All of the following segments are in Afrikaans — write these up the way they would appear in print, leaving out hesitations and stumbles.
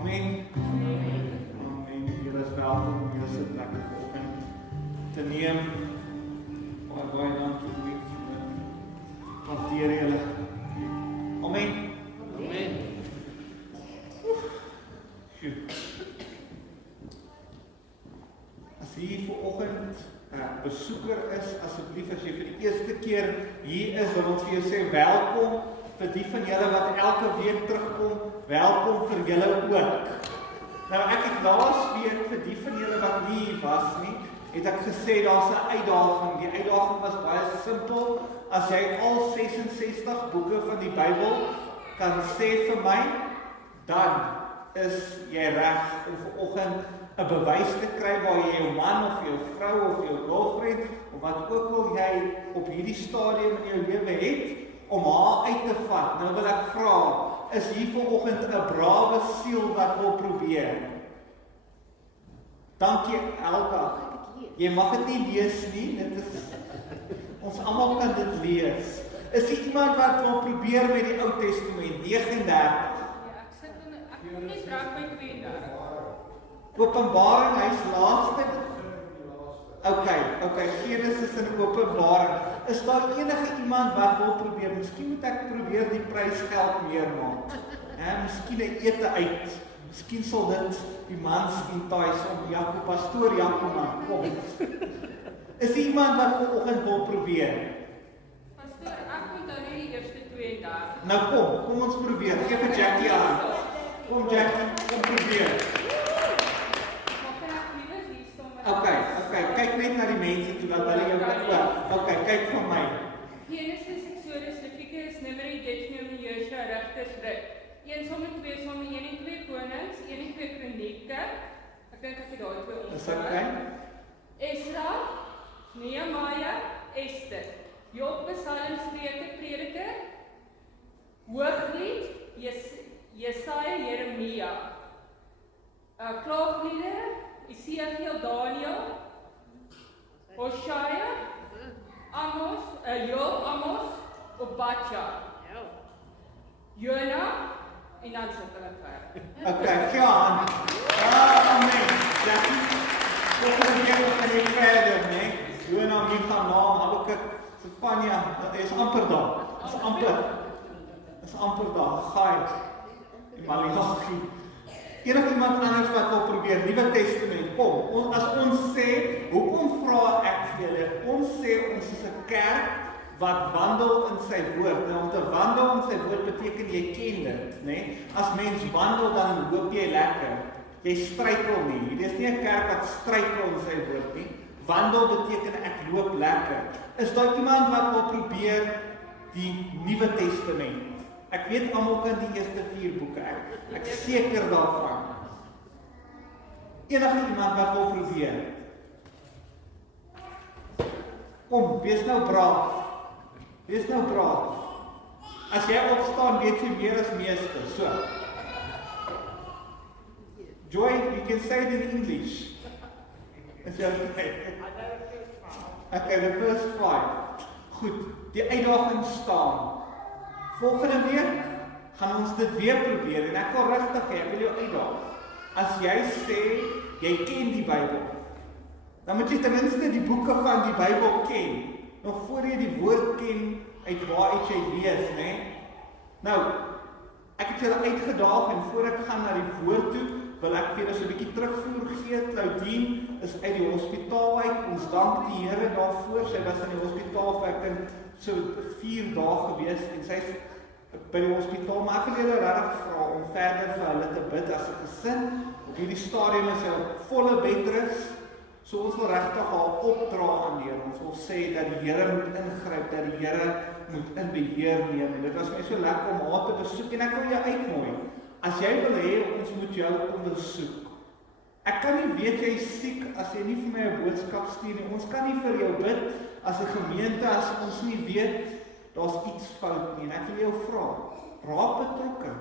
Amen. Amen. Julle is welkom om julle sitplek vanoggend te neem. Baie dankie vir hanteer julle. Amen. Amen. As jy vanoggend besoeker is, asseblief as jy vir die eerste keer hier is, wil ons vir jou sê welkom. Vir die van julle wat elke week terugkom, welkom vir julle ook. Nou ek het laas week vir die van julle wat nie hier was nie, het ek gesê daar's 'n uitdaging. Die uitdaging was baie simpel. As jy al 66 boeke van die Bybel kan sê vir my, dan is jy reg om vanoggend 'n bewys te kry waar jy jou man of jou vrou of jou girlfriend of wat ook al jy op hierdie stadium in jou lewe het, om haar uit te vat. Nou wil ek vra, is hier vanoggend 'n brawe siel wat wil probeer? Dankie Elka. Jy mag dit nie lees nie, dit is ons almal kan dit lees. Is daar iemand wat wil probeer met die Ou Testament 39? Ek kom nie terug by 32. Openbaring, hy's laaste. Okay, Genesis en Openbaring. Is daar enige iemand wat wil probeer? Miskien moet ek probeer die prysgeld meer maak. Miskien 'n ete uit. Miskien sal dit die mans entice om Jakob, pastoor Jakob man, kom. Is daar iemand wat vanoggend wil probeer? Pastoor, ek onthou nie die eerste 32. Nou kom ons probeer. Gee vir Jackie aan. Kom Jackie, kom probeer. Okay, kyk net na die mense toe dat hulle jou kan hoor. Okay, kyk vir my. Genesis, Exodus, Levitikus, Numeri, Deuteronomy, Josua, Rigters, Rut. 1 Samuel 2 Samuel 1 en 2 Konings, 1 en 2 Kronieke. Ek dink ek het daai twee Is okay? Esra, Nehemia, Ester. Job, Psalm, Spreuke, Prediker. Hooglied, Jesaja, Jeremia. Klaagliedere, Esegiel, Daniel, Hosea, Amos, Job, Amos, Obadja, Jona, en dan sit hulle verder. Okay, gaan. Amen. Jackie, kom ons gaan net verder, né? Jona, Micha, Naam, Habakuk, Sefania, dit is amper daar. Dis amper daar. Gaai. Die Maleagi. Enige iemand anders wat wil probeer, Nuwe Testament, kom, as ons sê, hoekom vra ek vir julle? Ons sê ons is 'n kerk wat wandel in sy woord. Nou, om te wandel in sy woord beteken jy ken dit, né? As mens wandel, dan loop jy lekker. Jy struikel nie. Hier is nie 'n kerk wat struikel in sy woord nie. Wandel beteken ek loop lekker. Is daar iemand wat wil probeer die Nuwe Testament? Ek weet almal kan die eerste 4 boeke. Ek seker daarvan. Enige iemand wat wil probeer? Kom, wees nou braaf. As jy opstaan, weet jy meer as meeste. So. Joy, you can say it in English. Is jy okay? Okay, the first 5. Goed, die uitdaging staan. Volgende week gaan ons dit weer probeer en ek wil regtig hê, ek wil jou uitdaag. As jy sê jy ken die Bybel, dan moet jy ten minste die boeke van die Bybel ken, nog voor jy die woord ken uit waaruit jy lees, né? Nou, ek het julle uitgedaag en voor ek gaan na die woord toe, wil ek vir julle so 'n bietjie terugvoer gee. Claudine is uit die hospitaal uit. Ons dank die Here daarvoor. Sy was in die hospitaal vir ek dink so 4 dae gewees en sy is by die hospitaal, maar ek wil julle regtig vra om verder vir hulle te bid as 'n gesin. Op hierdie stadium is sy op volle bedrus, so ons wil regtig haar opdra aan die Here. Ons wil sê dat die Here moet ingryp, dat die Here moet in beheer neem. En dit was my so lekker om haar te besoek en ek wil jou uitnooi. As jy wil hê ons moet jou kom besoek. Ek kan nie weet jy is siek as jy nie vir my 'n boodskap stuur nie. Ons kan nie vir jou bid as 'n gemeente as ons nie weet daar's iets fout nie. En ek wil jou vra, raak betrokke.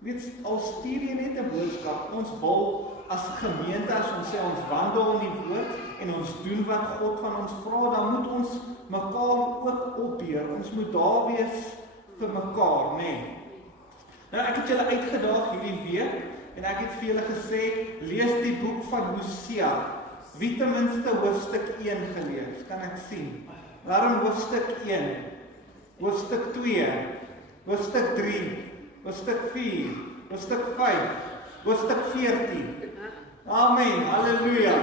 Weet, al stuur jy net 'n boodskap, ons wil as gemeente, as ons sê ons wandel in die woord en ons doen wat God van ons vra, dan moet ons mekaar ook opbeer. Ons moet daar wees vir mekaar, né? Nou ek het julle uitgedaag hierdie week en ek het vir julle gesê, lees die boek van Hosea, wie ten minste hoofstuk 1 gelees, kan ek sien. Daarom hoofstuk 1, hoofstuk 2, hoofstuk 3, hoofstuk 4, hoofstuk 5, hoofstuk 14. Amen, halleluja.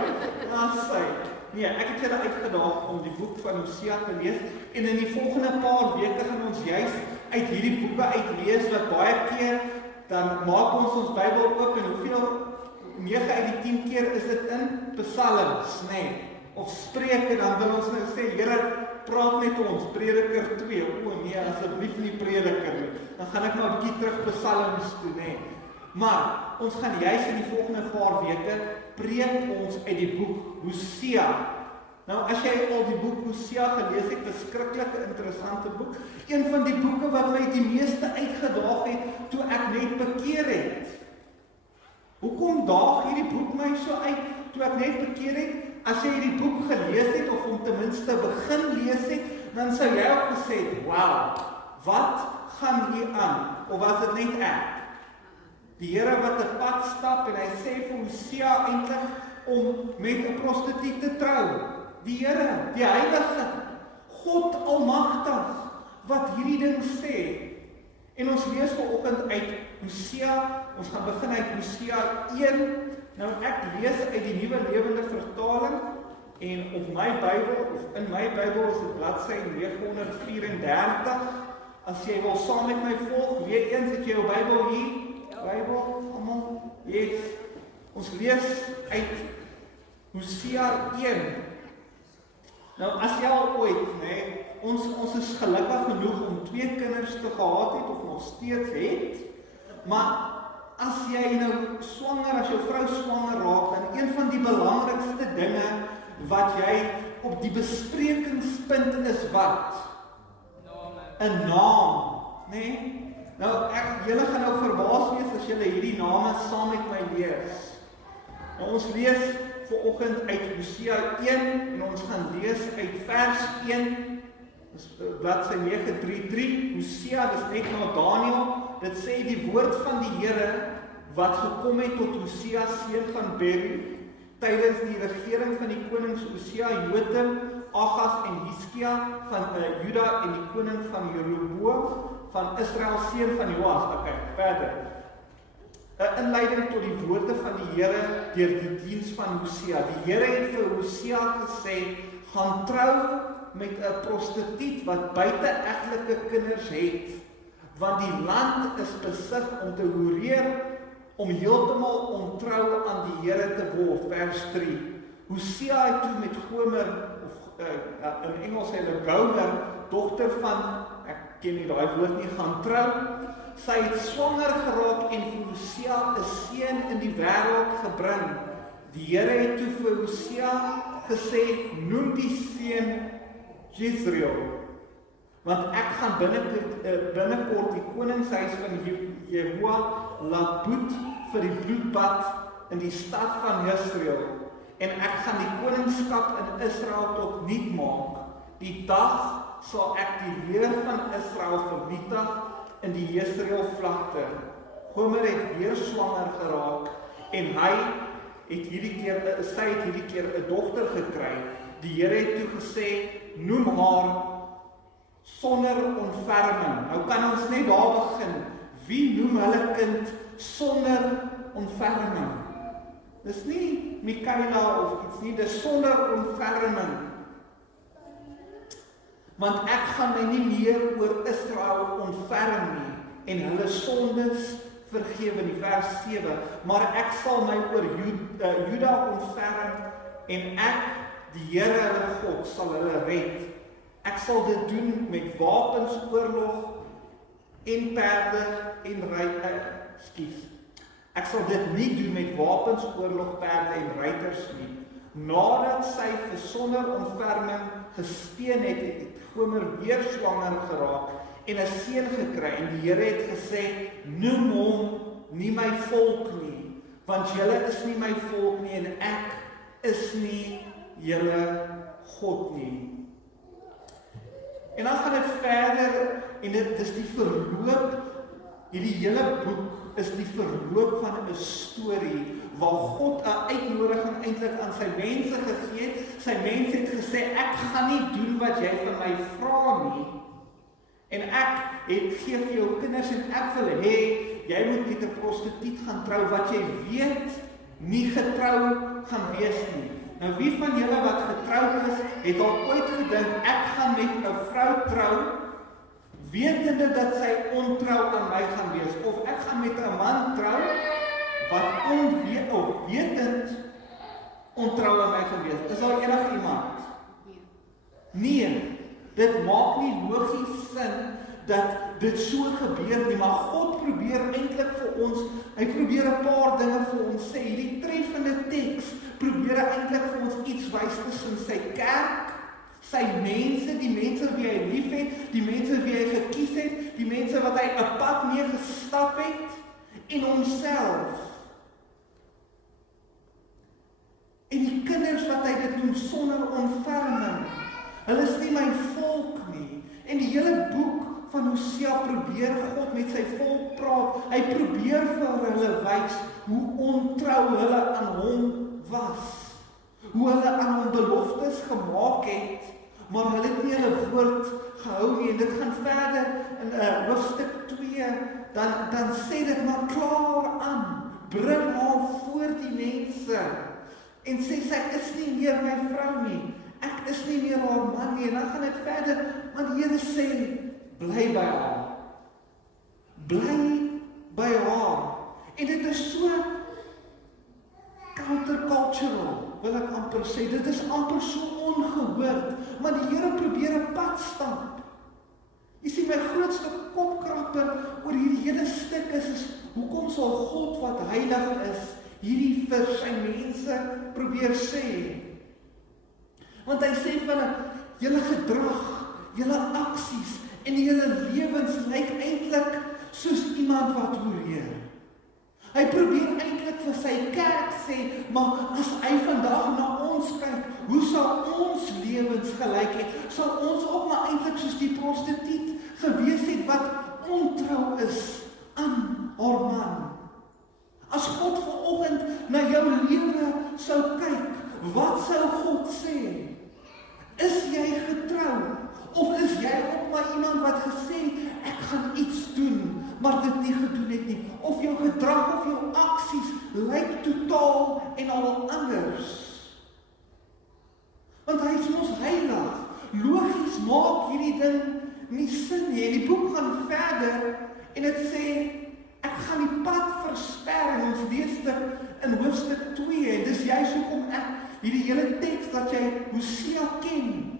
Nee, ek het julle uitgedaag om die boek van Hosea te lees, en in die volgende paar weke gaan ons juist uit hierdie boeke uitlees, wat baie keer, dan maak ons Bybel oop, en hoeveel 9 uit die 10 keer is dit in Psalms, nee, of Spreuke, dan wil ons nou sê, Here, praat met ons, Prediker 2, nee, asseblief nie Prediker nie, dan gaan ek maar 'n bietjie terug Psalms toe, nee. Maar, ons gaan juist in die volgende paar weke, preek ons uit die boek Hosea. Nou, as jy al die boek Hosea gelees het, verskriklike interessante boek, een van die boeke wat my die meeste uitgedaag het, toe ek net bekeer het. Hoekom daag hierdie boek my so uit, toe ek net bekeer het? As jy hierdie boek gelees het, of om ten minste begin lees het, dan sou jy ook gesê het, wauw, wat gaan hier aan? Of was dit net ek? Die Here wat 'n pad stap, en hy sê vir Hosea eintlik, om met 'n prostituut te trou. Die Here, die Heilige, God Almagtig, wat hierdie ding sê. En ons lees vanoggend uit Hosea, ons gaan begin uit Hosea 1. Nou ek lees uit die Nuwe Lewende Vertaling, en op my Bybel, of in my Bybel is dit bladsy 934. As jy wil saam met my volg, weer eens het jy jou Bybel hier. Bybel, almal, yes. Ons lees uit Hosea 1. Nou, as jy al ooit, nee, ons is gelukkig genoeg om 2 kinders te gehad het, of nog steeds het, maar as jy nou swanger, as jou vrou swanger raak, dan een van die belangrikste dinge wat jy op die besprekingspunt is wat? 'n naam, nee? Nou, julle gaan nou verbaas wees as julle hierdie name saam met my lees. Nou, ons lees vanoggend uit Hosea 1, en ons gaan lees uit vers 1, bladsy 933, Hosea, dis net na Daniel, dit sê die woord van die Here, wat gekom het tot Hosea, seun van Beeri, tydens die regering van die konings Hosea, Jotam, Agas en Hiskia van Juda, en die koning van Jeroboam, van Israel, seun van Joas. Okay, verder. 'n inleiding tot die woorde van die Here deur die diens van Hosea. Die Here het vir Hosea gesê, gaan trou met 'n prostituut wat buite-egtelike kinders het, want die land is besig om te hoereer, om heeltemal ontrou aan die Here te word. Vers 3. Hosea het toe met Gomer, of in Engels sê hulle Gomer, dogter van, ek ken nie daai woord nie, gaan trou. Sy het swanger geraak en vir Hosea 'n seun in die wêreld gebring. Die Here het toe vir Hosea gesê, noem die seun Jezreel, want ek gaan binnekort die koningshuis van Jehoa laat boet vir die bloedbad in die stad van Jezreel, en ek gaan die koningskap in Israel tot niet maak. Die dag sal ek die leer van Israel vernietig in die Jezreel vlakte. Gomer het weer swanger geraak, en sy het hierdie keer 'n dogter gekry. Die Here het toe gesê, noem haar sonder ontferming. Nou kan ons net daar begin. Wie noem hulle kind sonder ontferming? Dis nie Mikaela of iets nie, dis sonder ontferming. Want ek gaan my nie meer oor Israel ontferm nie, en hulle sondes vergewe nie, vers 7, maar ek sal my oor Juda ontferm, en ek, die Here hulle God, sal hulle red. Ek sal dit doen met wapens, oorlog, en perde, en Ek sal dit nie doen met wapens, oorlog, perde en ruiters nie. Nadat sy vir sonder ontferming gespeen het, het Gomer weer swanger geraak en 'n seun gekry, en die Here het gesê, noem hom nie my volk nie, want julle is nie my volk nie, en ek is nie julle God nie. En dan gaan dit verder, en dit is die verloop hierdie hele boek is die verloop van 'n storie waar God 'n uitnodiging eintlik aan sy mense gegee het. Sy mense het gesê, ek gaan nie doen wat jy van my vra nie. En ek gee vir jou kinders en ek wil hê, jy moet met 'n prostituut gaan trou wat jy weet nie getrou gaan wees nie. Nou wie van julle wat getroud is, het al ooit gedink, ek gaan met 'n vrou trou, wetende dat sy ontrou aan my gaan wees, of ek gaan met 'n man trou, wat wetend ontrou aan my gaan wees. Is daar enige iemand? Nee, dit maak nie logies sin, dat dit so gebeur nie, maar God probeer eintlik vir ons, hy probeer 'n paar dinge vir ons sê. Hierdie treffende teks probeer eintlik vir ons iets wys tussen sy kerk, sy mense, die mense wie hy liefhet, die mense wie hy gekies het, die mense wat hy 'n pad mee gestap het, en homself. En die kinders wat hy dit noem sonder ontferming. Hulle is nie my volk nie. En die hele boek van Hosea probeer God met sy volk praat. Hy probeer vir hulle wys hoe ontrou hulle aan hom was. Hoe hulle aan hom beloftes gemaak het, maar hulle het nie hulle woord gehou nie. En dit gaan verder in hoofstuk 2, dan sê dit maar klaar aan. Bring haar voor die mense. En sê, sy is nie meer my vrou nie. Ek is nie meer haar man nie. En dan gaan dit verder, want die Here sê, bly by haar. Bly by haar. En dit is so countercultural, wil ek amper sê. Dit is amper so ongehoord. Maar die Here probeer 'n pad stap. Jy sien, my grootste kopkrapper oor hierdie hele stuk is hoekom sal God wat heilig is, hierdie vir sy mense probeer sê. Want hy sê van julle gedrag, julle aksies en julle lewens lyk eintlik soos iemand wat hoereer. Hy probeer eintlik vir sy kerk sê, maar as hy vandag na ons kyk, hoe sal ons lewens gelyk het? Sal ons ook maar eintlik soos die prostituut gewees het wat ontrou is aan haar man? As God vanoggend na jou lewe sou kyk, wat sou God sê? Is jy getrou? Of is jy ook maar iemand wat gesê het, ek gaan iets doen, maar dit nie gedoen het nie? Of jou gedrag of jou aksies lyk totaal en al anders? Want hy is ons heilig. Logies maak hierdie ding nie sin nie. En die boek gaan verder en dit sê, ek gaan die pad versper, en ons lees dit in hoofstuk 2, en dis juist hoekom ek hierdie hele teks dat jy Hosea ken.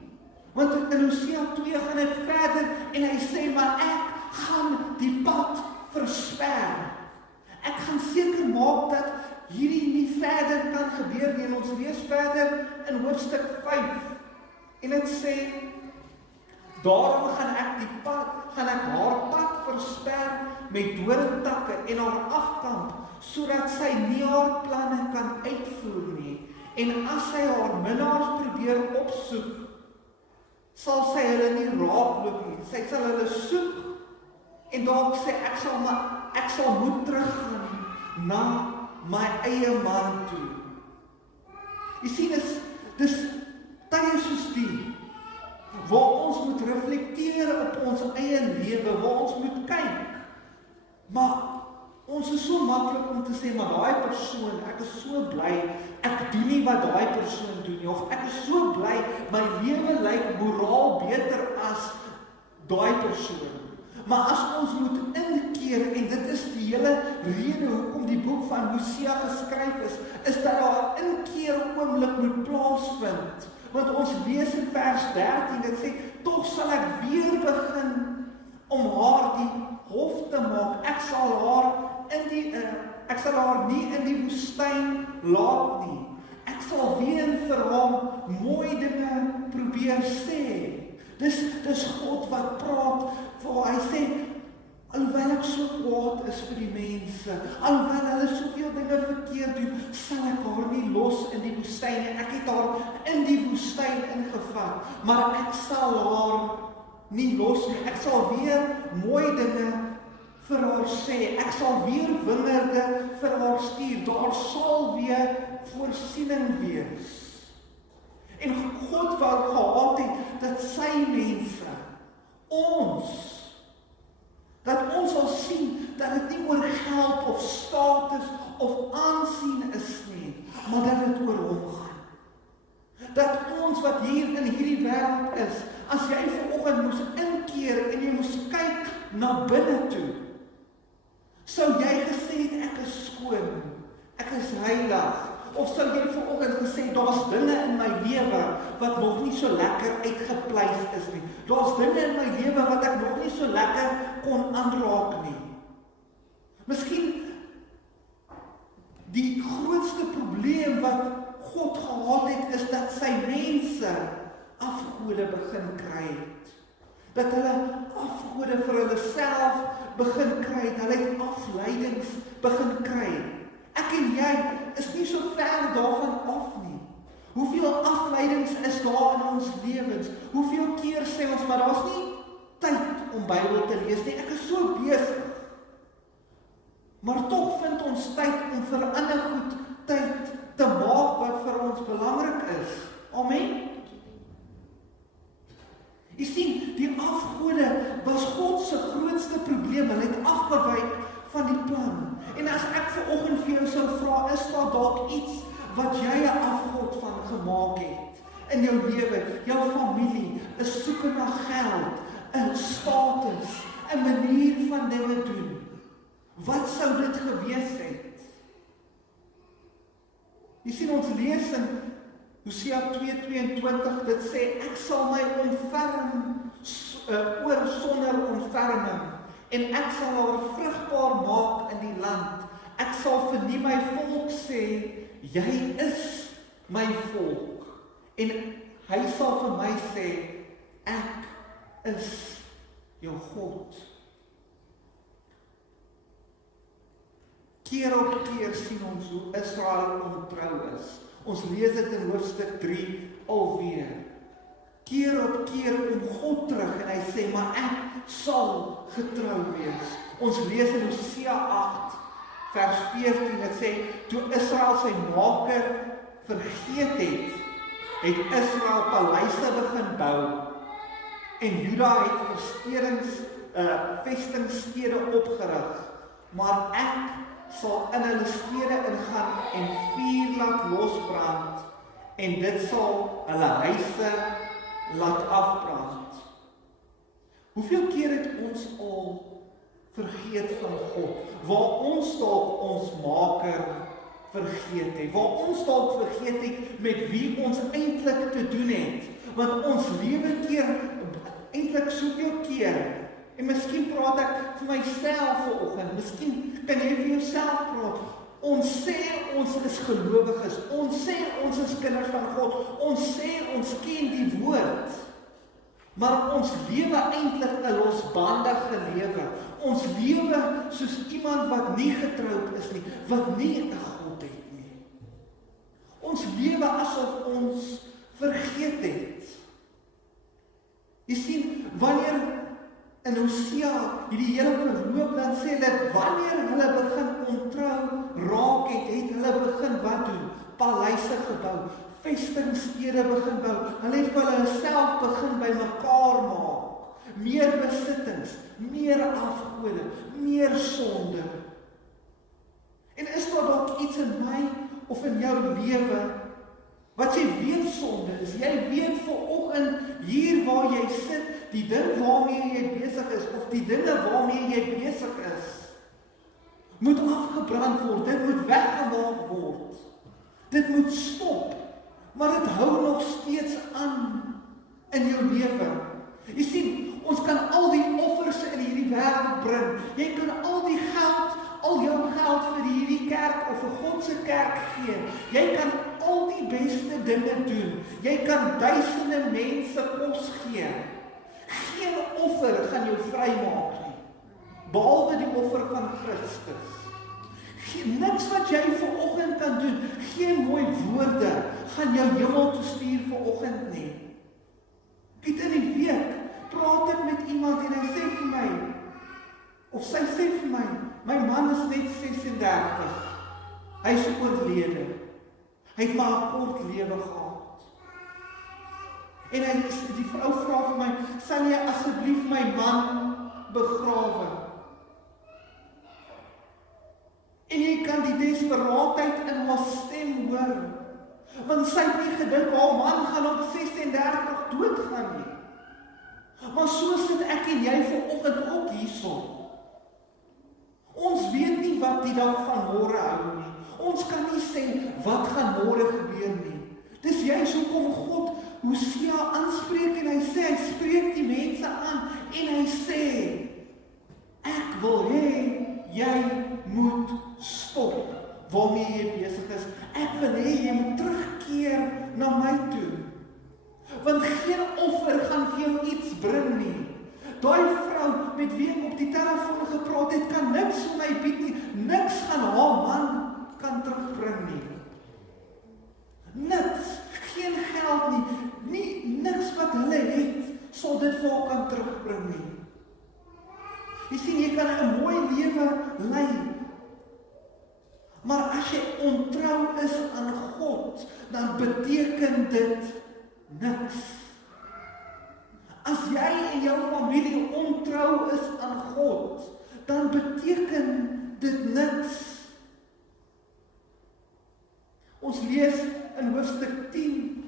Want in Hosea 2 gaan dit verder, en hy sê, maar ek gaan die pad versper. Ek gaan seker maak dat hierdie nie verder kan gebeur nie, en ons lees verder in hoofstuk 5, en dit sê, daarom gaan ek haar pad versper met doringtakke en haar afkamp, sodat sy nie haar planne kan uitvoer nie. En as sy haar minnaars probeer opsoek, sal sy hulle nie raakloop nie. Sy sal hulle soek, en dalk sê, ek sal moet teruggaan na my eie man toe. Jy sien, dis tye soos die, waar ons moet reflekteer op ons eie lewe, waar ons moet kyk. Maar ons is so maklik om te sê, maar daai persoon, ek is so bly, ek doen nie wat daai persoon doen nie, of ek is so bly, my lewe lyk moraal beter as daai persoon. Maar as ons moet inkeer, en dit is die hele rede hoekom die boek van Hosea geskryf is dat daar 'n inkeer oomblik moet plaasvind. Want ons lees in vers 13, dit sê, tog sal ek weer begin om haar die hof te maak. Ek sal haar nie in die woestyn laat nie. Ek sal weer vir haar mooi dinge probeer sê. Dis God wat praat, waar hy sê, alhoewel ek so kwaad is vir die mense, alhoewel hulle soveel dinge verkeerd doen, sal ek haar nie los in die woestyn nie. Ek het haar in die woestyn ingevat, maar ek sal haar nie los nie. Ek sal weer mooi dinge vir haar sê, ek sal weer wingerde vir haar stuur, daar sal weer voorsiening wees. En God wou gehad het, dat sy mense, dat ons sal sien, dat dit nie oor geld of status of aansien is nie, maar dat dit oor hom gaan. Dat ons wat hier in hierdie wêreld is, as jy vanoggend moes inkeer en jy moes kyk na binne toe, sou jy gesê het, ek is skoon, ek is heilig, of sou jy vanoggend gesê, daar's dinge in my lewe wat nog nie so lekker uitgepleis is nie. Daar's dinge in my lewe wat ek nog nie so lekker kon aanraak nie. Miskien die grootste probleem wat God gehad het, is dat sy mense afgode begin kry het. Dat hulle afgode vir hulle self begin kry het. Hulle het afleidings begin kry. Ek en jy is nie so ver daarvan af nie. Hoeveel afleidings is daar in ons lewens? Hoeveel keer sê ons, maar daar's nie tyd om Bybel te lees nie. Ek is so besig. Maar tog vind ons tyd om vir ander goed tyd te maak wat vir ons belangrik is. Amen. Jy sien, die afgode was God se grootste probleem. Hulle het afgewyk van die plan. En as ek vanoggend vir jou sou vra, is daar dalk iets wat jy 'n afgod van gemaak het in jou lewe, jou familie, 'n soeke na geld, 'n status, 'n manier van dinge doen. Wat sou dit gewees het? Jy sien, ons lees in Hosea 2:22, dit sê, ek sal my ontferm oor sonder ontferming, en ek sal haar vrugbaar maak in die land. Ek sal vir nie my volk sê, jy is my volk, en hy sal vir my sê, ek is jou God. Keer op keer sien ons hoe Israel ontrou is. Ons lees dit in hoofstuk 3 alweer. Keer op keer kom God terug en hy sê, maar ek sal getrou wees. Ons lees in Hosea 8 vers 14, dit sê, toe Israel sy maker vergeet het Israel paleise begin bou, en Juda het vestingstede opgerig, maar ek sal in hulle stede ingaan en vuur laat losbrand, en dit sal hulle huise laat afbrand. Hoeveel keer het ons al vergeet van God, waar ons dalk ons maker vergeet het, waar ons dalk vergeet het met wie ons eintlik te doen het, want ons lewe keer eintlik soveel keer. En miskien praat ek vir myself vanoggend, miskien kan jy vir jouself praat. Ons sê ons is gelowiges, ons sê ons is kinders van God, ons sê ons ken die woord, maar ons lewe eintlik 'n losbandige lewe. Ons lewe soos iemand wat nie getroud is nie, wat nie 'n God het nie. Ons lewe asof ons vergeet het. Jy sien, wanneer in Hosea hierdie hele verloop, dan sê hulle, wanneer hulle begin ontrou raak het hulle begin wat doen? Paleise gebou, vestingstede begin bou, hulle het vir hulle self begin by mekaar maak, meer besittings, meer afgode, meer sonde. En is daar dalk iets in my of in jou lewe wat jy weet sonde is? Jy weet vanoggend hier waar jy sit, die ding waarmee jy besig is, of die dinge waarmee jy besig is, moet afgebrand word, dit moet weggemaak word. Dit moet stop, maar dit hou nog steeds aan in jou lewe. Jy sien, ons kan al die offers in hierdie wêreld bring. Jy kan al die geld, al jou geld vir hierdie kerk of vir God se kerk gee. Jy kan al die beste dinge doen. Jy kan duisende mense kos gee. Geen offer gaan jou vrymaak nie, behalwe die offer van Christus. Niks wat jy vanoggend kan doen, geen mooi woorde gaan jou hemel toe stuur vanoggend nie. Ek het in die week praat ek met iemand en hy sê vir my, of Of sy sê vir my man is net 36. Hy is oorlede. Hy het maar 'n kort lewe gehad. En die vrou vra vir my, sal jy asseblief my man begrawe? En jy kan die desperaatheid in haar stem hoor. Want sy het nie gedink, haar man gaan op 36 doodgaan nie. Maar so sit ek en jy vanoggend ook hierso. Ons weet nie wat die dag van môre hou nie. Ons kan nie sê wat gaan môre gebeur nie. Dis juist hoekom God Hosea aanspreek en hy spreek die mense aan en hy sê, ek wil hê jy moet stop waarmee jy besig is. Ek wil hê jy moet terugkeer na my toe. Want geen offer gaan vir jou iets bring nie. Daai vrou met wie ek op die telefoon gepraat het, kan niks vir my bied nie. Niks gaan haar man kan terugbring nie. Niks, geen geld nie, niks wat hulle het, sal dit vir haar kan terugbring nie. Jy sien, jy kan 'n mooi lewe lei, maar as jy ontrou is aan God, dan beteken dit niks. As jy en jou familie ontrou is aan God, dan beteken dit niks. Ons lees in hoofstuk 10,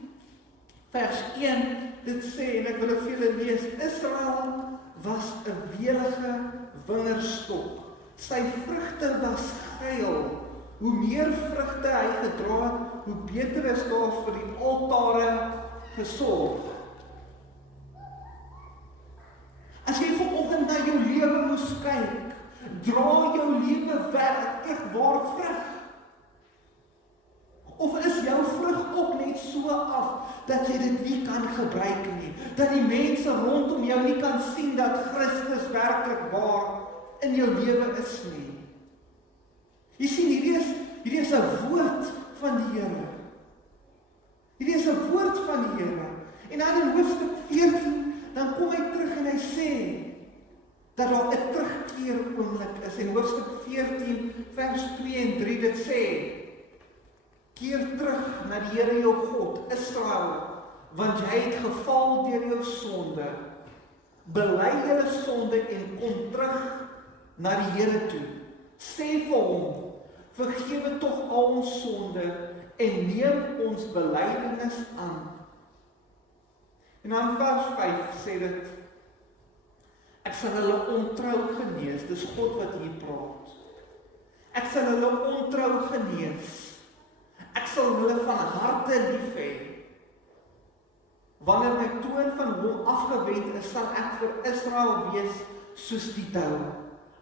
vers 1, dit sê, en ek wil dit vir julle lees, Israel was 'n welige wingerdstok. Sy vrugte was geil. Hoe meer vrugte hy gedra het, hoe beter is daar vir die altare gesorg. As jy vanoggend na jou lewe moes kyk, dra jou lewe werklik waar vrug? Of is jou vrug ook net so af, dat jy dit nie kan gebruik nie, dat die mense rondom jou nie kan sien dat Christus werklik waar in jou lewe is nie? Jy sien, hierdie is 'n woord van die Here. Hierdie is 'n woord van die Here. En dan in hoofstuk 14, dan kom hy terug en hy sê, dat daar 'n terugkeer oomblik is. En hoofstuk 14, vers 2 en 3, dit sê, keer terug na die Here jou God, Israel, want jy het geval deur jou sonde. Bely julle sonde en kom terug na die Here toe. Sê vir hom, vergewe tog al ons sonde en neem ons belydenis aan. En dan vers 5 sê dit, ek sal hulle ontrou genees, dis God wat hier praat. Ek sal hulle ontrou genees. Ek sal hulle van harte lief hê. Wanneer my toon van hom afgewend is, sal ek vir Israel wees soos die dou.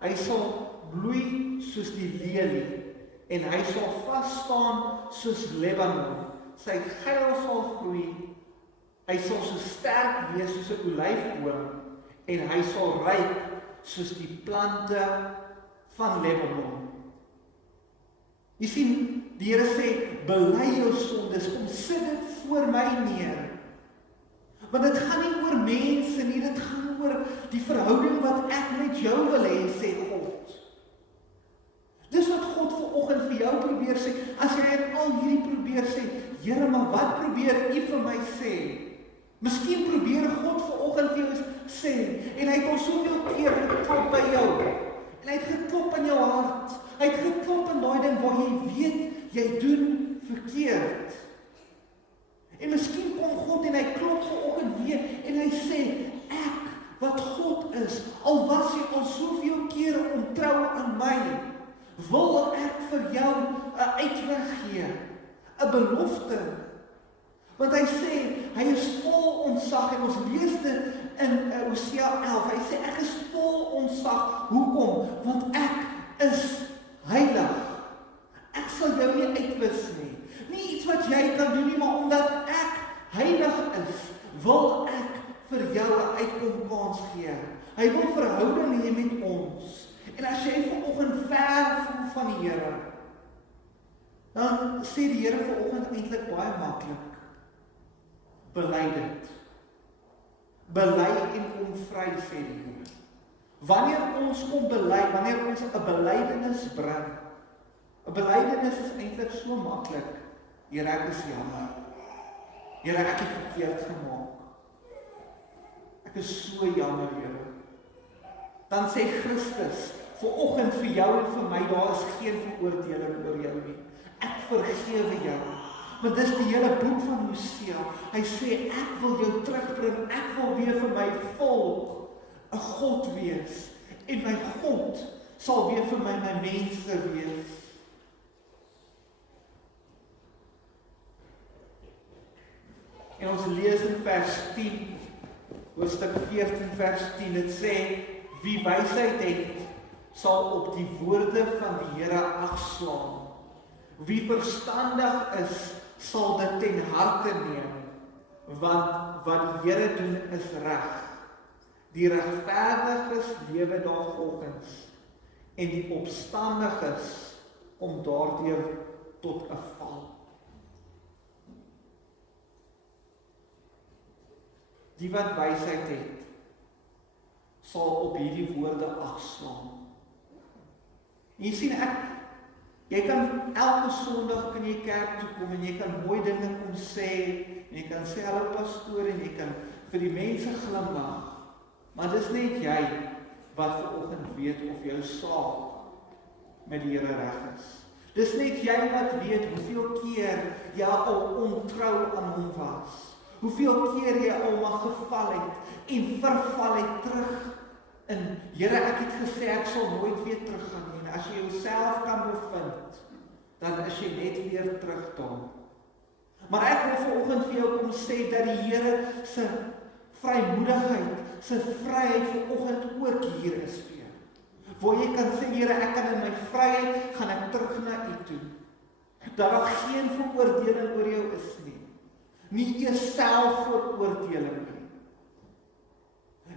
Hy sal bloei soos die lelie en hy sal vas staan soos Lebanon. Sy geil sal groei. Hy sal so sterk wees soos 'n olyfboom en hy sal ryk soos die plante van Lebanon. Jy sien, die Here sê, bely jou sondes, kom sit dit voor my neer. Want dit gaan nie oor mense nie, dit gaan oor die verhouding wat ek met jou wil hê, sê God. Dis wat God vanoggend vir jou probeer sê, as jy in al hierdie probeer sê, Here, maar wat probeer U vir my sê? Miskien probeer God vanoggend vir jou sê, en hy het al soveel keer geklop by jou, en hy het geklop in jou hart, hy het geklop in daai ding waar jy weet, jy doen verkeerd. En miskien kom God en hy klop vanoggend weer, en hy sê, ek, wat God is, al was jy al soveel kere ontrou aan my, wil ek vir jou 'n uitweg gee, 'n belofte. Want hy sê, hy is vol ontzag, en ons lees dit in Hosea 11, hy sê, ek is vol ontzag, hoekom? Want ek is heilig. Ek sal jou nie uitwis nie. Nie iets wat jy kan doen nie, maar omdat ek heilig is, wil ek vir jou 'n uitkomkans gee. Hy wil verhouding hê met ons. En as jy vanoggend ver voel van die Here, dan sê die Here vanoggend eintlik baie maklik. Bely dit. Bely en kom vry, sê die Here. Wanneer ons kom bely, wanneer ons 'n belydenis bring, 'n belydenis is eintlik so maklik. Here, ek is jammer. Here, ek het verkeerd gemaak. Ek is so jammer, Here. Dan sê Christus, vanoggend vir jou en vir my, daar is geen veroordeling oor jou nie. Ek vergewe jou. Want dis die hele boek van Hosea. Hy sê, ek wil jou terugbring, ek wil weer vir my volk 'n God wees, en my God sal weer vir my mense wees. En ons lees in vers 10, hoofstuk 14 vers 10, dit sê, wie wysheid het, sal op die woorde van die Here ag slaan. Wie verstandig is, sal dit ten harte neem, want wat die Here doen is reg. Die regverdiges lewe daarvolgens, en die opstandiges kom daardeur tot 'n val. Die wat wysheid het, sal op hierdie woorde ag slaan. Jy sien, jy kan elke Sondag kan jy kerk toe kom en jy kan mooi dinge kom sê, en jy kan sê hallo pastoor, en jy kan vir die mense glimlag. Maar dis net jy wat vanoggend weet of jou saak met die Here reg is. Dis net jy wat weet hoeveel keer jy al ontrou aan hom was. Hoeveel keer jy al mag geval het en verval het terug in, Here, ek het gesê ek sal nooit weer teruggaan nie. En as jy jouself kan bevind, dan is jy net weer terug daar. Maar ek wil vanoggend vir jou kom sê dat die Here se vrymoedigheid, sy vryheid vanoggend ook hier is vir jou. Waar jy kan sê, Here, ek kan in my vryheid, gaan ek terug na U toe. Dat daar geen veroordeling oor jou is nie. Nie eers selfveroordeling nie.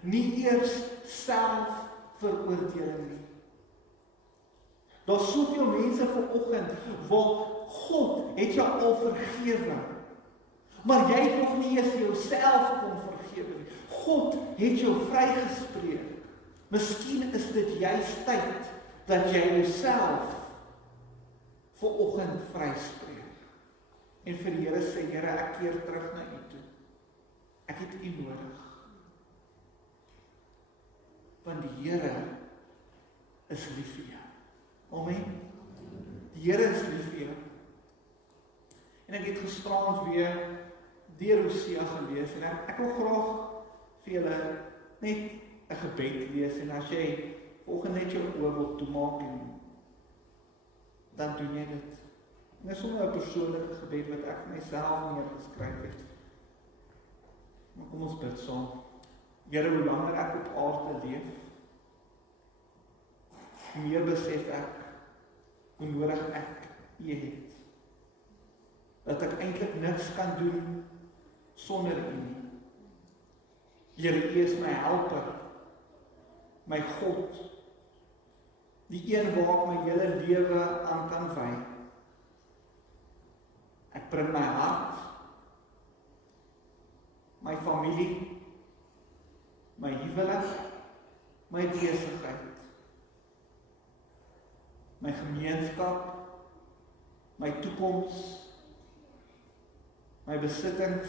Nie eers selfveroordeling nie. Daar's soveel mense vanoggend waar God het jou al vergewe, maar jy het nog nie eens jouself kon vergewe nie. God het jou vrygespreek. Miskien is dit juist tyd dat jy jouself vanoggend vryspreek. En vir die Here sê, Here, ek keer terug na U toe. Ek het U nodig. Want die Here is lief vir jou. Amen. Die Here is lief vir jou. En ek het gisteraand weer deur Hosea gelees en ek wil graag vir julle net 'n gebed lees, en as jy vanoggend net jou oë wil toemaak, en dan doen jy dit. En dis sommer 'n persoonlike gebed wat ek vir myself neergeskryf het. Maar kom ons bid saam. Here, hoe langer ek op aarde leef, hoe meer besef ek hoe nodig ek U het. Dat ek eintlik niks kan doen sonder U nie. Here, U is my helper, my God, die een waar ek my hele lewe aan kan wy. Ek bring my hart, my familie, my huwelik, my besigheid, my gemeenskap, my toekoms, my besittings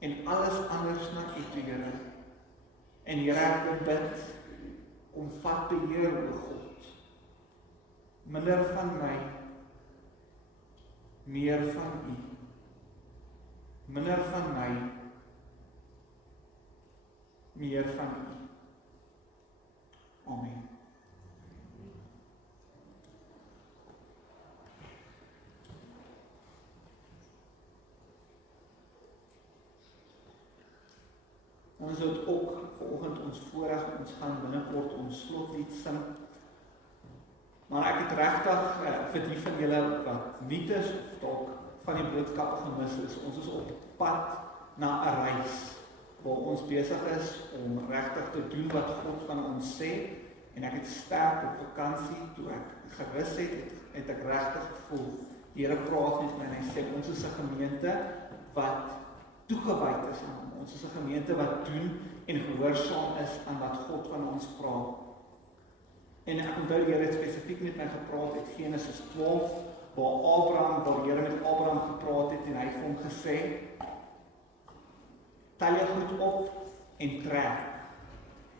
en alles anders na U toe, Here. En Here, ek bid om vat beheer oor God. Minder van my, meer van U. Minder van my, meer van U. Amen. Ons het ook vanoggend ons voorreg, ons gaan binnekort ons slotlied sing. Maar ek het regtig vir die van julle wat nuut is of dalk van die boodskappe gemis is, ons is op pad na 'n reis waar ons besig is om regtig te doen wat God van ons sê. En ek het sterk op vakansie, toe ek gerus het ek regtig gevoel, die Here praat met my en hy sê, ons is 'n gemeente wat toegewyd is aan hom. Ons is 'n gemeente wat doen en gehoorsaam is aan wat God van ons vra. En ek onthou die Here het spesifiek met my gepraat uit Genesis 12, waar die Here met Abraham gepraat het en hy het vir hom gesê, tel jou goed op en trek.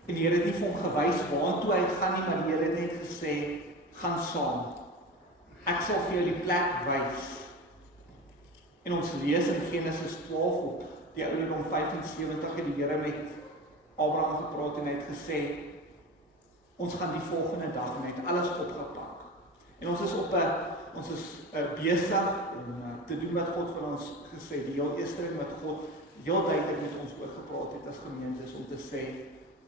En die Here het nie vir hom gewys waartoe hy gaan nie, maar die Here het net gesê, gaan saam. Ek sal vir jou die plek wys. En ons lees in Genesis 12 op die ouderdom 75 het die Here met Abraham gepraat en hy het gesê, ons gaan die volgende dag en hy het alles opgepak. En ons is besig om te doen wat God van ons gesê, die heel eerste ding wat God heel duidelik met ons oor gepraat het as gemeente is om te sê,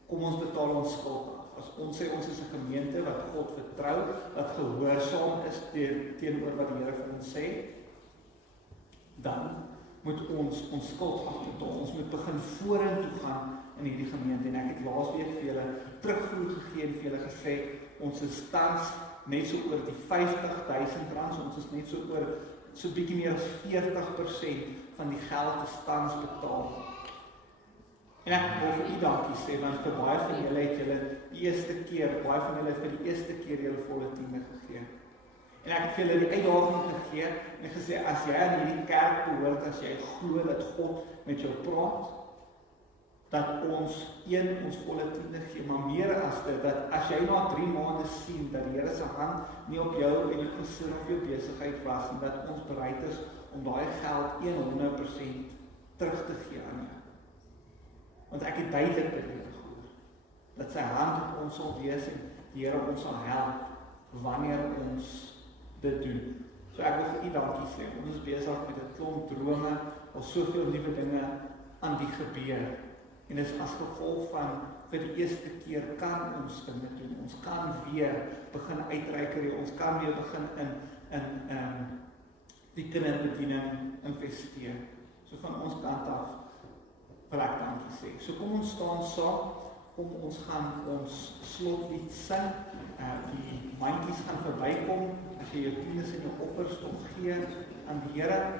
kom ons betaal ons skuld af. As ons sê ons is 'n gemeente wat God vertrou, wat gehoorsaam is teenoor wat die Here vir ons sê, dan moet ons skuld afbetaal. Ons moet begin vorentoe gaan in hierdie gemeente. En ek het laasweek vir julle terugvoer gegee en vir julle gesê, ons is tans net so oor die R50,000, so ons is net so bietjie meer as 40% van die geld is tans betaal. En ek wil vir u dankie sê, want vir baie van julle het julle baie van julle vir die eerste keer julle volle tiende gegee. En ek het vir julle die uitdaging gegee en gesê, as jy aan hierdie kerk behoort, as jy glo dat God met jou praat, dat ons volle tiende gee, maar meer as dit, dat as jy na 3 maande sien, dat die Here se hand nie op jou en die gesin of jou besigheid was, en dat ons bereid is om daai geld 100% terug te gee aan jou. Want ek het duidelik by die Here gehoor, dat sy hand op ons sal wees en die Here ons sal help, wanneer ons dit doen. So ek wil vir u dankie sê, ons is besig met 'n klomp drome, of soveel nuwe dinge aan die gebeur. En dis as gevolg van, vir die eerste keer kan ons dinge doen. Ons kan weer begin uitreik, ons kan weer begin in die kinderbediening investeer. So van ons kant af wil ek dankie sê. So kom ons staan saam, kom ons gaan ons slotlied sing. Die mandjies gaan verbykom, as jy jou tiendes en jou offers wil gee aan die Here.